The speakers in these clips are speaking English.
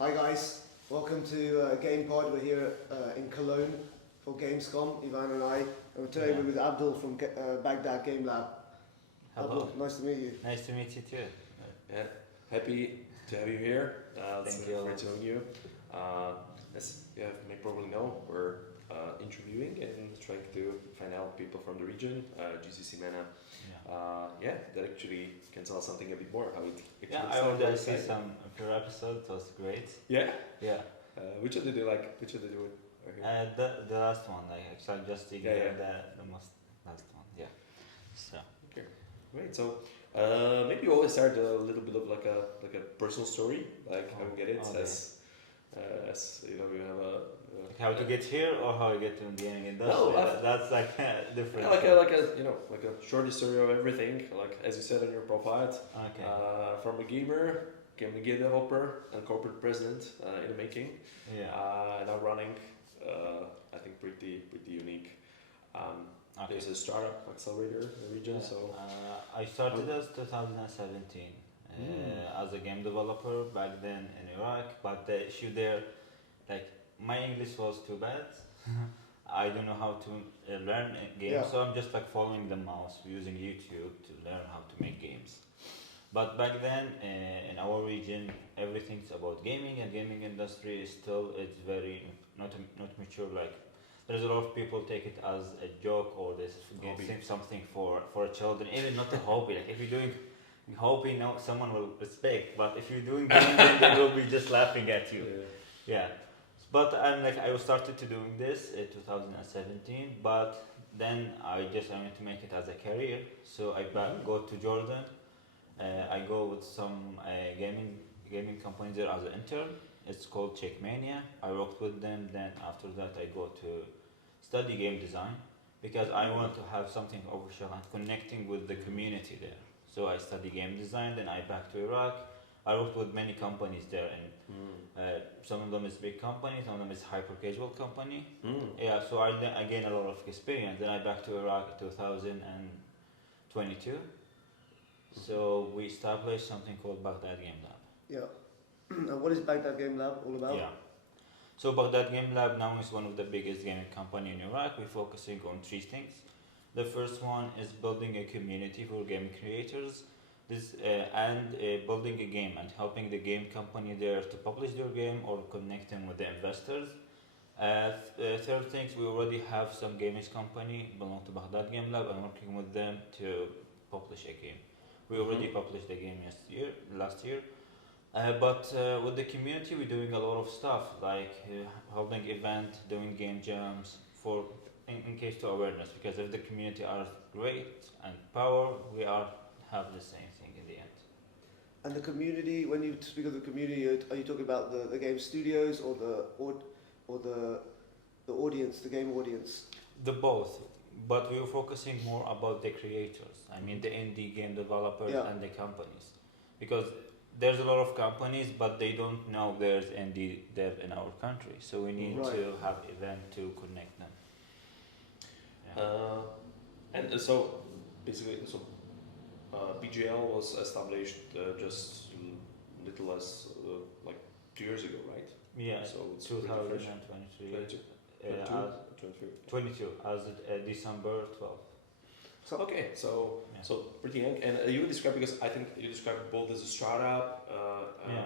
Hi guys, welcome to Game Pod. We're here in Cologne for Gamescom, Ivan and I. And today we're with Abdul from Baghdad Game Lab. Hello. Abdul, nice to meet you. Nice to meet you too. Yeah, happy to have you here. Thank you. Great to know you. As you may probably know, we're interviewing and trying to find out people from the region, GCC MENA. That actually can tell us something a bit more how it actually I already see started. some of your episodes. It was great. Yeah. Yeah. Which one did you like? Which one did you hear? The last one, like actually just the most last one. Yeah. So. Okay. Great. So maybe you always start a little bit of like a personal story, like how you get it as you know you have a. How to get here or how you get to the gaming industry? No, that's like different. Yeah, like a short history of everything. Like as you said on your profile. Okay. From a gamer, became a game developer and corporate president in the making. Yeah. Now running, I think pretty unique. There's a startup accelerator in the region. So I started as 2017 as a game developer back then in Iraq, but the issue there, like my English was too bad. I don't know how to learn games, so I'm just like following the mouse using YouTube to learn how to make games. But back then in our region, everything's about gaming, and gaming industry is still it's very not mature. Like there's a lot of people take it as a joke or this something for children, even not a hobby. Like if you're doing hobby, no, someone will respect. But if you're doing gaming, then they will be just laughing at you. Yeah. But I started to doing this in 2017, but then I just wanted to make it as a career. So I go to Jordan. I go with some gaming companies there as an intern. It's called Checkmania. I worked with them. Then after that, I go to study game design because I want to have something official and connecting with the community there. So I study game design. Then I back to Iraq. I worked with many companies there, and some of them is big companies, some of them is hyper casual company. Yeah, so I gained a lot of experience. Then I back to Iraq in 2022. So we established something called Baghdad Game Lab. Yeah. And what is Baghdad Game Lab all about? Yeah. So Baghdad Game Lab now is one of the biggest gaming company in Iraq. We're focusing on three things. The first one is building a community for game creators. Building a game and helping the game company there to publish their game or connect them with the investors. Third things, we already have some gaming company belong to Baghdad Game Lab and working with them to publish a game. We already published the game last year. But with the community, we're doing a lot of stuff like holding event, doing game jams for in case to awareness. Because if the community are great and power, we have the same thing in the end. And the community, when you speak of the community, are you talking about the game studios or the audience, the game audience? The both, but we were focusing more about the creators. I mean the indie game developers and the companies, because there's a lot of companies, but they don't know there's indie dev in our country. So we need to have event to connect them. Yeah. And so basically, BGL was established just little less like 2 years ago, right? Yeah, so it's 2023. 22 as December 12th. So pretty young, and you describe, because I think you described both as a startup,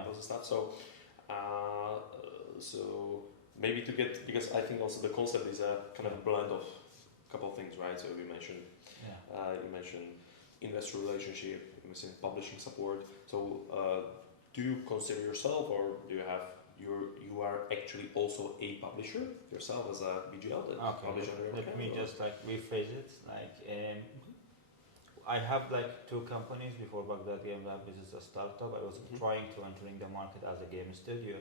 both stuff. So maybe to get, because I think also the concept is a kind of a blend of a couple of things, right? So you mentioned investor relationship, you mentioned publishing support. So do you consider yourself, or do you have you are actually also a publisher yourself as a BGL? Let me just rephrase it. I have two companies before Baghdad Game Lab. This is a startup. I was trying to entering the market as a game studio,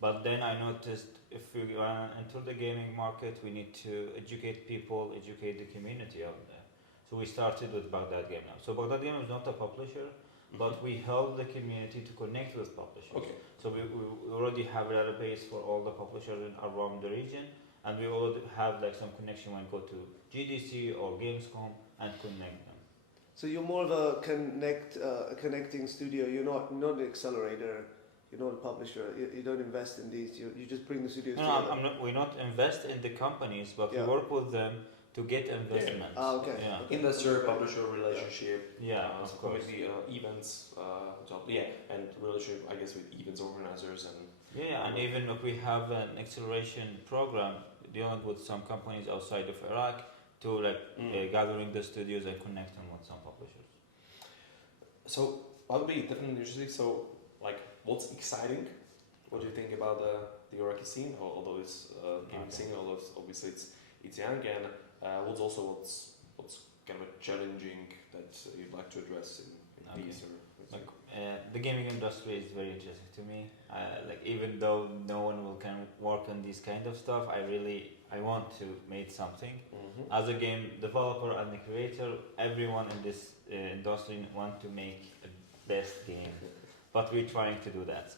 but then I noticed if we want to enter the gaming market, we need to educate people, educate the community out there. So we started with Baghdad Game Lab. So Baghdad Game Lab is not a publisher, but we help the community to connect with publishers. Okay. So we already have a database for all the publishers around the region, and we already have some connection when we go to GDC or Gamescom and connect them. So you're more of a connecting studio. You're not an accelerator. You're not a publisher. You don't invest in these. You just bring the studios No, together. we not invest in the companies, but Yeah. we work with them to get investment. Okay. Yeah. Okay. Investor publisher relationship. Yeah, of so course. with the events. And relationship, I guess, with events organizers and. Yeah, and even if we have an acceleration program dealing with some companies outside of Iraq to gathering the studios and connecting with some publishers. So that would be definitely interesting. So, like, what's exciting? What do you think about the Iraqi scene? Although it's gaming scene, although obviously it's young, and what's kind of challenging that you'd like to address in these or. The gaming industry is very interesting to me. Even though no one will kind of work on this kind of stuff, I want to make something. Mm-hmm. As a game developer and a creator, everyone in this industry want to make a best game, but we're trying to do that.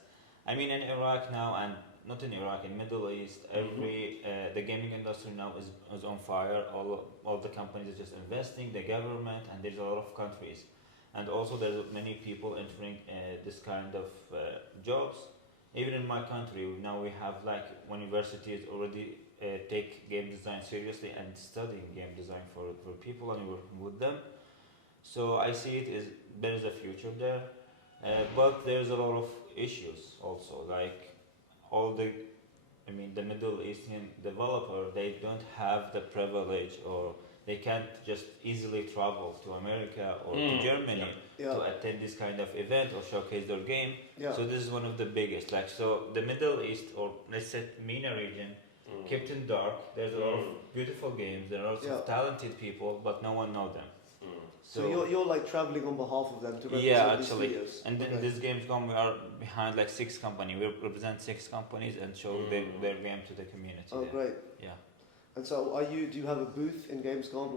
I mean, in Iraq now, and not in Iraq, in Middle East, the gaming industry now is on fire. All the companies are just investing, the government, and there's a lot of countries. And also there's many people entering this kind of jobs. Even in my country, now we have universities already take game design seriously and studying game design for people and working with them. So I see there's a future there. But there's a lot of issues also, the Middle Eastern developer, they don't have the privilege or they can't just easily travel to America or to Germany to attend this kind of event or showcase their game. Yeah. So this is one of the biggest. So the Middle East, or let's say MENA region, kept in dark. There's a lot of beautiful games. There are lots of talented people, but no one knows them. So you're like traveling on behalf of them to represent these actually. studios. And then this Gamescom, we are behind 6 companies. We represent 6 companies and show their game to the community. Oh, there. great. Yeah. And so do you have a booth in Gamescom?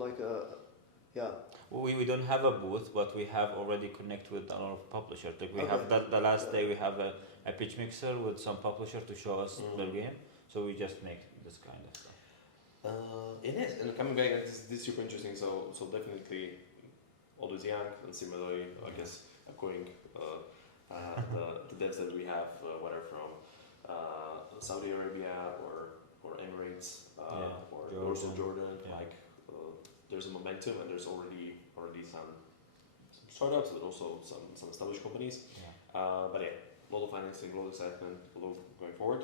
We don't have a booth, but we have already connected with a lot of publishers. We have the last day we have a pitch mixer with some publisher to show us their game. So we just make this kind of stuff. It is, and coming back, this is super interesting. So definitely, always young, and similarly, I guess, according the devs that we have, whether from Saudi Arabia or Emirates or also Jordan, there's a momentum and there's already some startups, but also some established companies. But a lot of financing, a lot of excitement, a lot going forward.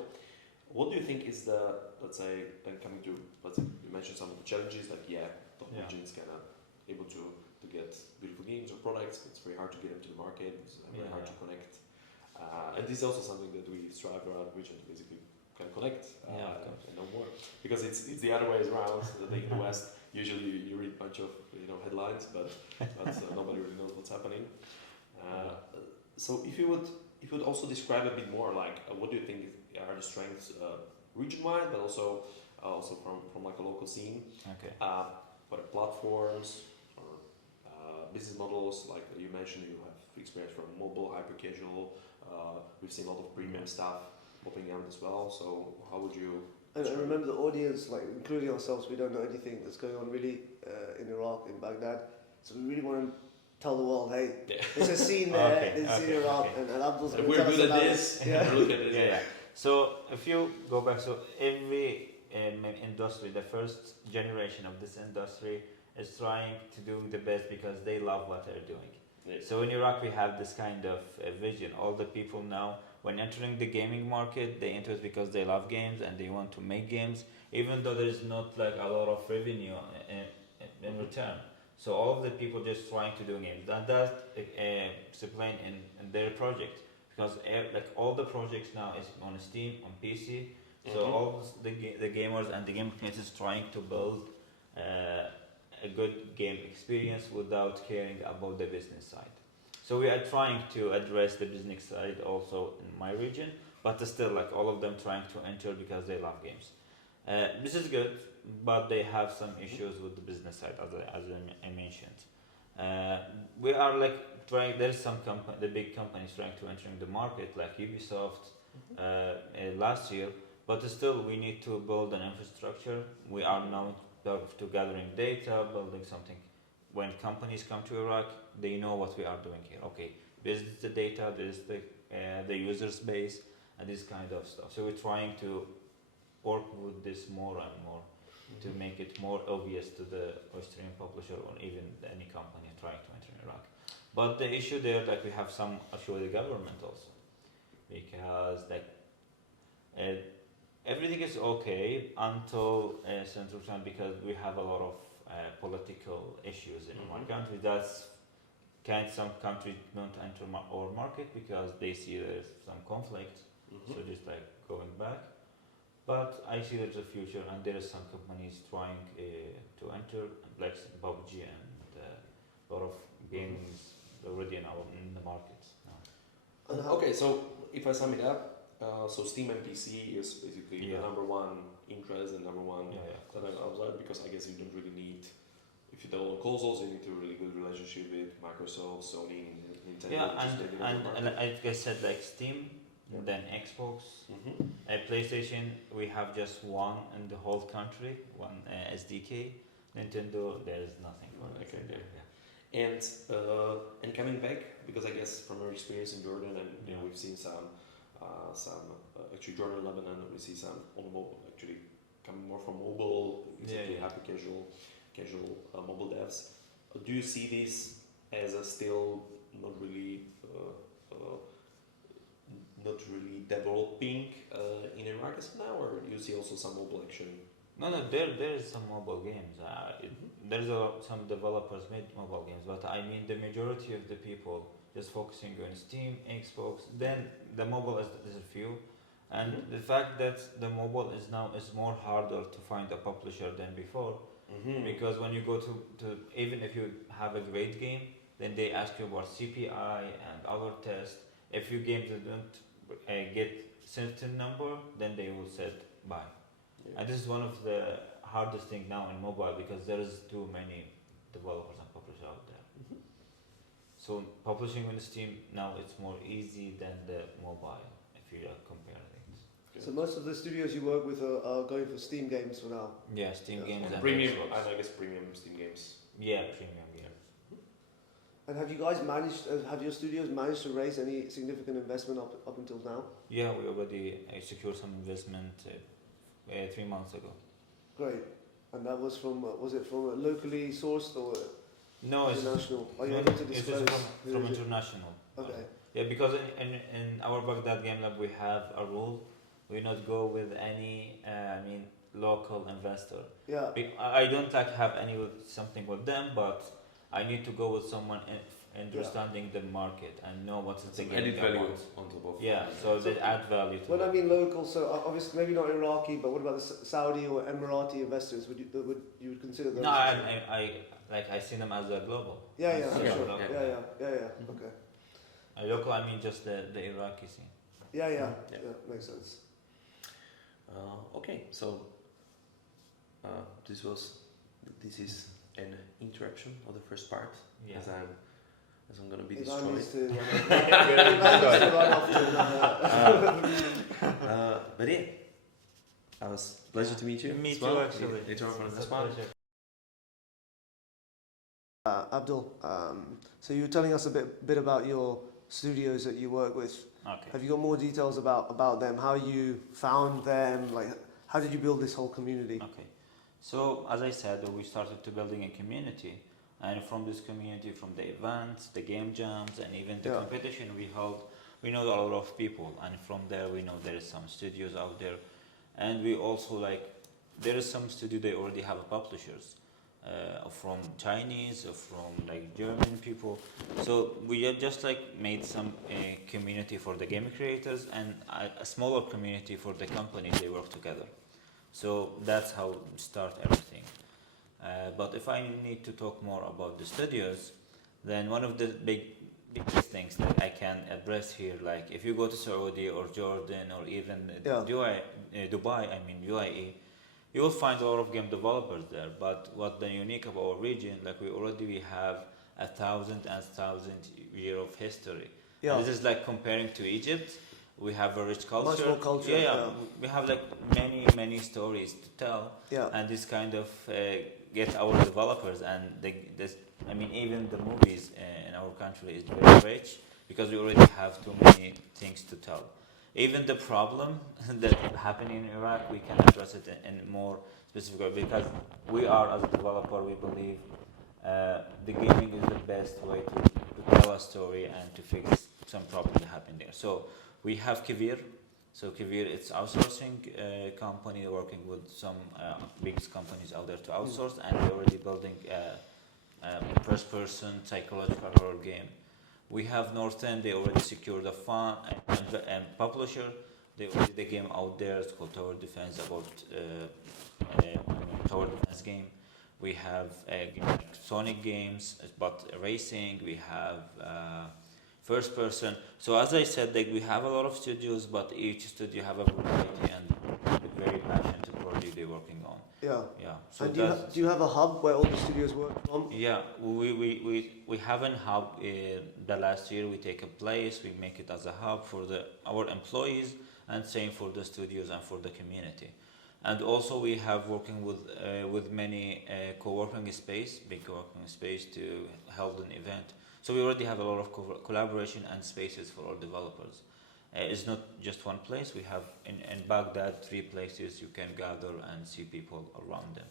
What do you think is let's say, you mentioned some of the challenges, top regions kind of able to get beautiful games or products. It's very hard to get them to the market. It's very hard to connect. And this is also something that we strive around region to basically can connect and know more. Because it's the other way around. In the West, usually you read a bunch of headlines, but nobody really knows what's happening. So if you would also describe a bit more, what do you think are the strengths region-wide, but also from a local scene? Okay. What are platforms or business models? Like you mentioned, you have experience from mobile, hyper-casual. We've seen a lot of premium stuff popping out as well. So how would you? And remember, the audience, including ourselves, we don't know anything that's going on really in Iraq, in Baghdad. So we really want to tell the world, hey, there's a scene there, there's a scene in Iraq, and Abdul's going to tell us we're good about at this. Yeah. We're good at this. So if you go back, every industry, the first generation of this industry is trying to do the best because they love what they're doing. So in Iraq we have this kind of vision. All the people now, when entering the gaming market, they enter it because they love games and they want to make games, even though there's not a lot of revenue in return. So all of the people just trying to do games. That's explained in their project, because all the projects now is on Steam, on PC. So all the gamers and the game community is trying to build a good game experience without caring about the business side. So we are trying to address the business side also in my region, but still all of them trying to enter because they love games. This is good, but they have some issues with the business side, as I mentioned. We are trying. There's some the big companies trying to enter the market, like Ubisoft last year, but still we need to build an infrastructure. We are now to gathering data, building something. When companies come to Iraq, they know what we are doing here. Okay, This is the data, this is the user space, and this kind of stuff. So we're trying to work with this more and more to make it more obvious to the Austrian publisher or even any company trying to enter Iraq. But the issue there, like we have some issue with the government also, because like everything is okay until Central China, because we have a lot of political issues in our country. Some countries don't enter our market because they see there's some conflict, so just like going back. But I see there's a future, and there are some companies trying to enter, like PUBG and a lot of games already in the markets now. Okay, so if I sum it up, so Steam and PC is basically the number one interest and number one outside, because I guess you don't really need, if you don't consoles, you need a really good relationship with Microsoft, Sony, Nintendo. Yeah, and like I said, like Steam, then Xbox, PlayStation, we have just one in the whole country, one SDK. Nintendo, there is nothing for it. Okay, and coming back, because I guess from our experience in Jordan, and we've seen some actually Jordan, Lebanon, we see some on mobile actually coming more from mobile, happy casual mobile devs. Do you see this as a still not really developing in Iraq as of now, or you see also some mobile action? No, there is some mobile games. There's some developers made mobile games, but I mean the majority of the people just focusing on Steam, Xbox. Then the mobile is a few, and the fact that the mobile is now more harder to find a publisher than before, because when you go to even if you have a great game, then they ask you about CPI and other tests. If your games don't get certain number, then they will say bye. And this is one of the hardest thing now in mobile, because there is too many developers and publishers out there. So publishing on Steam now, it's more easy than the mobile if you compare things. So most of the studios you work with are going for Steam games for now. Yeah, Steam games and premium. Xbox. I guess premium Steam games. Yeah, premium games. And have you guys have your studios managed to raise any significant investment up until now? Yeah, we already secured some investment 3 months ago. Great. And that was it from a locally sourced or no, international? Are you no, able to it's disclose? from international. Okay. Yeah, because in our Baghdad Game Lab we have a rule: we not go with any local investor. Yeah. I don't like have something with them, but I need to go with someone understanding the market and know what's the game added value wants. on top of. Yeah, so they add value to When it. I mean local, so obviously maybe not Iraqi, but what about the Saudi or Emirati investors? Would you consider those? No, I see them as a global. Yeah, As for a sure. local. Yeah. Okay. Local, I mean just the Iraqi scene. Yeah, makes sense. Okay, so this is an interruption of the first part, Yeah. as I'm gonna be Ivan destroyed. needs to run off to another. But yeah, it was a pleasure to meet you. Me as too, well. actually. Later on for It's this a one. pleasure. Abdul, so you were telling us a bit about your studios that you work with. Okay. Have you got more details about them? How you found them? Like, how did you build this whole community? Okay. So as I said, we started to building a community, and from this community, from the events, the game jams, and even the competition we held, we know a lot of people, and from there we know there is some studios out there, and we also there is some studio they already have publishers, from Chinese or from German people. So we have just made some community for the game creators and a smaller community for the companies they work together. So that's how we start everything. But if I need to talk more about the studios, then one of the biggest things that I can address here, if you go to Saudi or Jordan or even Dubai, UAE, you will find a lot of game developers there. But what the unique about our region, we have 1,000 years of history. Yeah. And this is comparing to Egypt. We have a rich culture. Much more culture. Yeah. We have many stories to tell. Yeah. And this kind of get our developers and even the movies in our country is very rich. because we already have too many things to tell. Even the problem that happening in Iraq, we can address it in more specific way, because we are, as a developer, we believe the gaming is the best way to tell a story and to fix some problem that happened there. So we have Kivir. So Kivir, it's outsourcing company working with some biggest companies out there to outsource, and we're already building a first-person psychological horror game. We have Northern, they already secured a fund and publisher. They already the game out there. It's called Tower Defense, about tower defense game. We have like Sonic games, but racing. We have first person. So as I said, like we have a lot of studios, but each studio have a variety and a very passionate project they're working on. Yeah. Yeah. So and do you have a hub where all the studios work from? Yeah, we have a hub. The last year we take a place, we make it as a hub for our employees, and same for the studios and for the community. And also we have working with many co-working space, big co-working space to hold an event. So we already have a lot of collaboration and spaces for our developers. It's not just one place. We have in Baghdad 3 places you can gather and see people around them.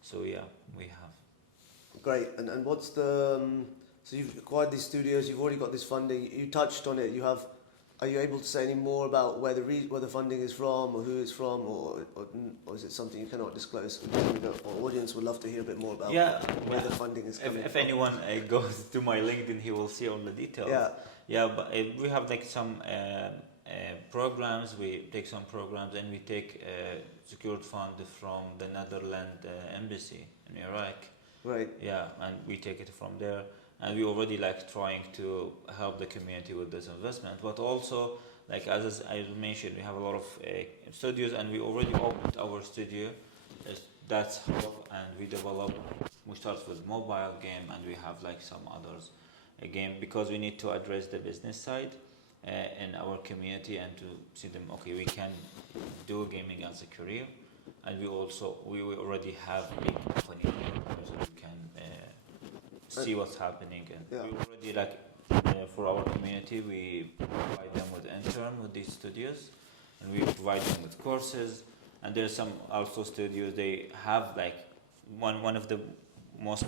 So yeah, we have. Great. And what's the so you've acquired these studios. You've already got this funding. You touched on it. You have. Are you able to say any more about where the funding is from, or who it's from, or is it something you cannot disclose? Our audience would love to hear a bit more about where the funding is coming from. If anyone goes to my LinkedIn, he will see all the details. Yeah, but we have like some programs. We take some programs and we take secured fund from the Netherlands embassy in Iraq. Right. Yeah, and we take it from there. And we already like trying to help the community with this investment, but also like as I mentioned, we have a lot of studios, and we already opened our studio. That's how, and we develop. We start with mobile game, and we have like some others game, because we need to address the business side in our community and to see them. Okay, we can do gaming as a career, and we already have a big company here, so we can. See what's happening, and we already like for our community we provide them with intern with these studios, and we provide them with courses. And there's some also studios, they have like one of the most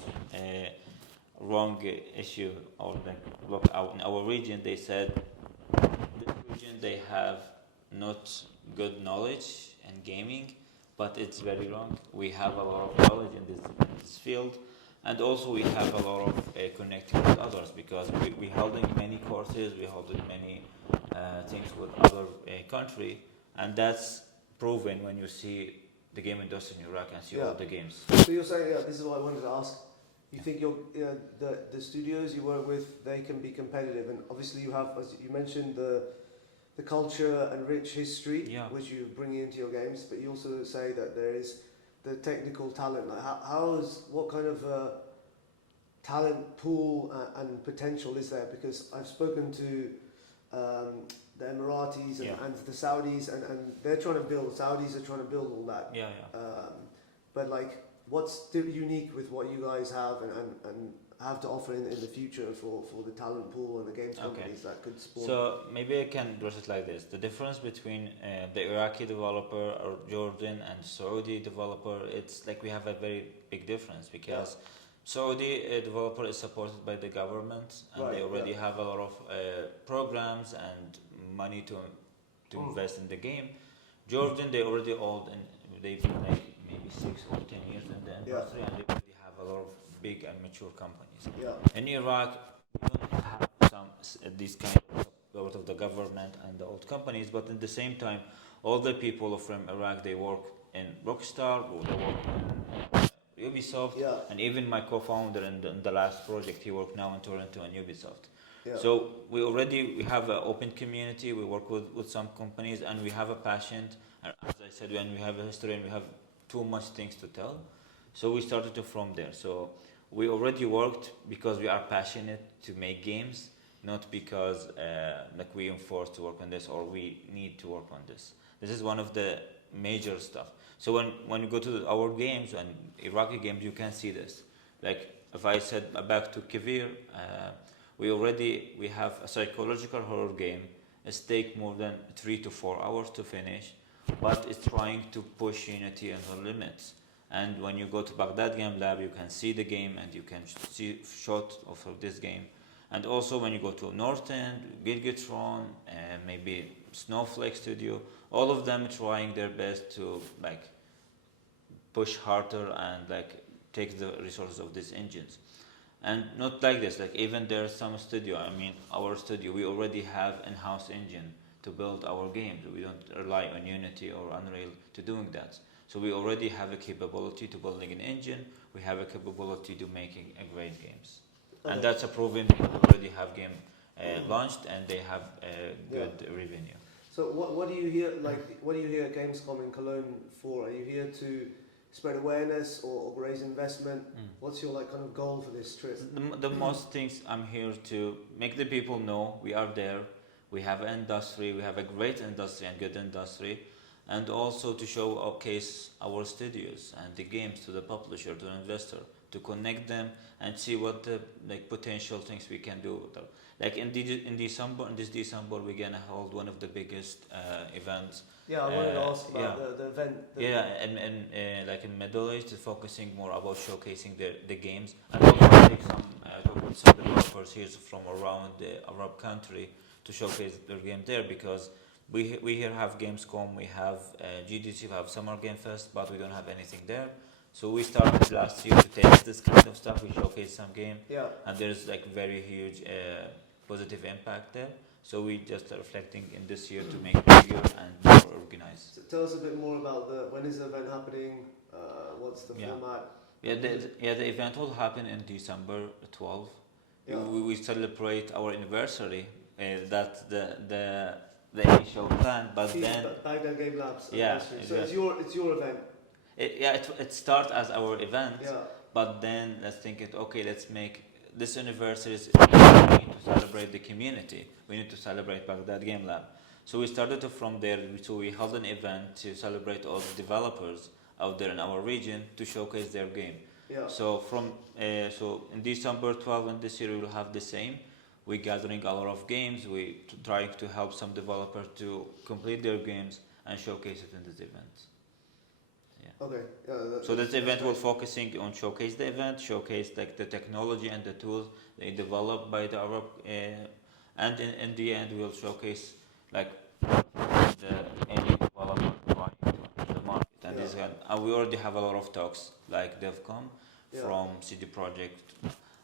wrong issue, or like look out in our region. They said this region they have not good knowledge in gaming, but it's very wrong. We have a lot of knowledge in this field. And also we have a lot of connecting with others, because we're holding many courses, we're holding many things with other country, and that's proven when you see the game industry in Iraq and see all the games. So you're saying, this is what I wanted to ask. You think the studios you work with, they can be competitive, and obviously you have, as you mentioned, the culture and rich history which you bring into your games, but you also say that there is the technical talent. Like what kind of talent pool and potential is there? Because I've spoken to the Emiratis and the Saudis, and they're trying to build. Saudis are trying to build all that. But like, what's unique with what you guys have and have to offer in the future for the talent pool and the games companies that could support? So maybe I can address it like this. The difference between the Iraqi developer or Jordan and Saudi developer, it's like we have a very big difference, because Saudi developer is supported by the government, and they already have a lot of programs and money to invest in the game. Jordan, they already old, and they've been like maybe 6 or 10 years in the industry, and they already have a lot of big and mature companies. In Iraq, we don't have these kind of support of the government and the old companies, but at the same time, all the people from Iraq, they work in Rockstar, or they work in Ubisoft, and even my co-founder in the last project, he worked now in Toronto and Ubisoft. So we have an open community, we work with some companies, and we have a passion, and as I said, when we have a history and we have too much things to tell, so we started from there. So we already worked because we are passionate to make games, not because like we enforced to work on this or we need to work on this. This is one of the major stuff. So when you go to our games and Iraqi games, you can see this. Like if I said back to Kivir, we have a psychological horror game. It's take more than 3 to 4 hours to finish, but it's trying to push Unity on her limits. And when you go to Baghdad Game Lab, you can see the game and you can see shot of this game. And also when you go to Norton, Gilgitron, maybe Snowflake Studio, all of them trying their best to like push harder and like take the resources of these engines. And not like this, like even there's some studio, I mean our studio, we already have in-house engine to build our games. We don't rely on Unity or Unreal to doing that. So we already have a capability to building an engine, we have a capability to making a great games. Okay. And that's a proven because we already have game launched and they have good revenue. So what do you hear, like, what do you hear at Gamescom in Cologne for? Are you here to spread awareness or raise investment? What's your like kind of goal for this trip? The most things I'm here to make the people know we are there. We have an industry, we have a great industry and good industry, and also to showcase our studios and the games to the publisher, to the investor, to connect them and see what the like potential things we can do with them. Like in this December, we're gonna hold one of the biggest events. Yeah, I wanted to ask about the event. And like in Middle East, focusing more about showcasing the games, and also take some developers here from around the Arab country to showcase their game there, because we here have Gamescom, we have GDC, we have Summer Game Fest, but we don't have anything there. So we started last year to test this kind of stuff. We showcased some game, and there's like very huge positive impact there. So we just are reflecting in this year to make it bigger and more organized. So tell us a bit more about when is the event happening? What's the format? The event will happen in December 12th. Yeah. We celebrate our anniversary. That's the initial plan, but then Baghdad Game Labs. Yeah, so it's your event. It starts as our event, but then let's think let's make this anniversary is we need to celebrate the community. We need to celebrate Baghdad Game Lab. So we started from there. So we held an event to celebrate all the developers out there in our region to showcase their game. Yeah. So so in December 12th and this year we will have the same. We're gathering a lot of games. We trying to help some developers to complete their games and showcase it in this event. Okay. So this event will focusing on showcase the event, showcase like the technology and the tools they developed by the Arab, and in the end we'll showcase like any developer trying to enter the market. And this and we already have a lot of talks like DevCon from CD Projekt.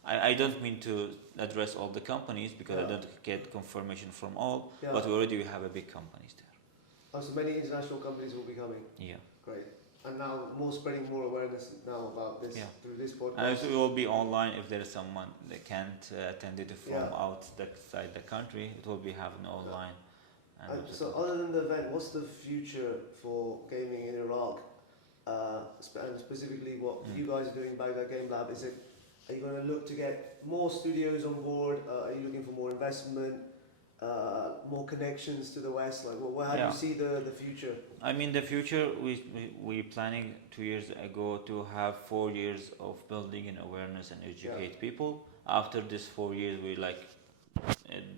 I don't mean to address all the companies because I don't get confirmation from all, but we already have a big companies there. Oh, so many international companies will be coming. Yeah. Great. And now spreading more awareness now about this through this podcast. And it will be online if there is someone that can't attend it from outside the country. It will be happening online. And so other than the event, what's the future for gaming in Iraq? And specifically what you guys are doing by the Game Lab? Are you going to look to get more studios on board? Are you looking for more investment? More connections to the West? Like, how do you see the future? I mean, the future, we planning 2 years ago to have 4 years of building an awareness and educate people. After this 4 years,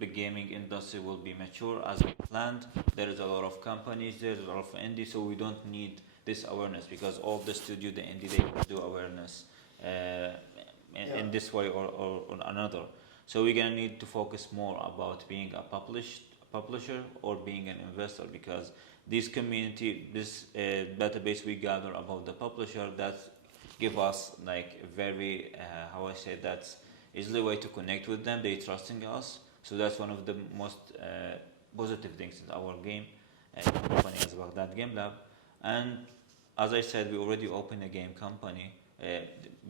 the gaming industry will be mature as we planned. There is a lot of companies, there's a lot of indie, so we don't need this awareness because all the studio, the indie, they will do awareness in this way or another. So we're gonna need to focus more about being a publisher or being an investor, because this community, this database we gather about the publisher, that give us like a very that's easily way to connect with them. They trusting us, so that's one of the most positive things in our game company as Baghdad Game Lab. And as I said, we already opened a game company.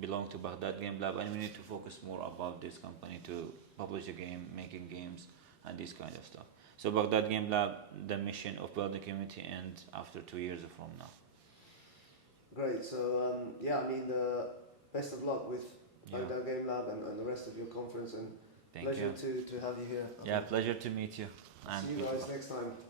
Belong to Baghdad Game Lab, and we need to focus more about this company to publish a game, making games, and this kind of stuff. So Baghdad Game Lab, the mission of building community ends after 2 years from now. Great. So I mean, best of luck with Baghdad Game Lab and the rest of your conference, and pleasure to have you here. Yeah, pleasure to meet you. See you guys next time.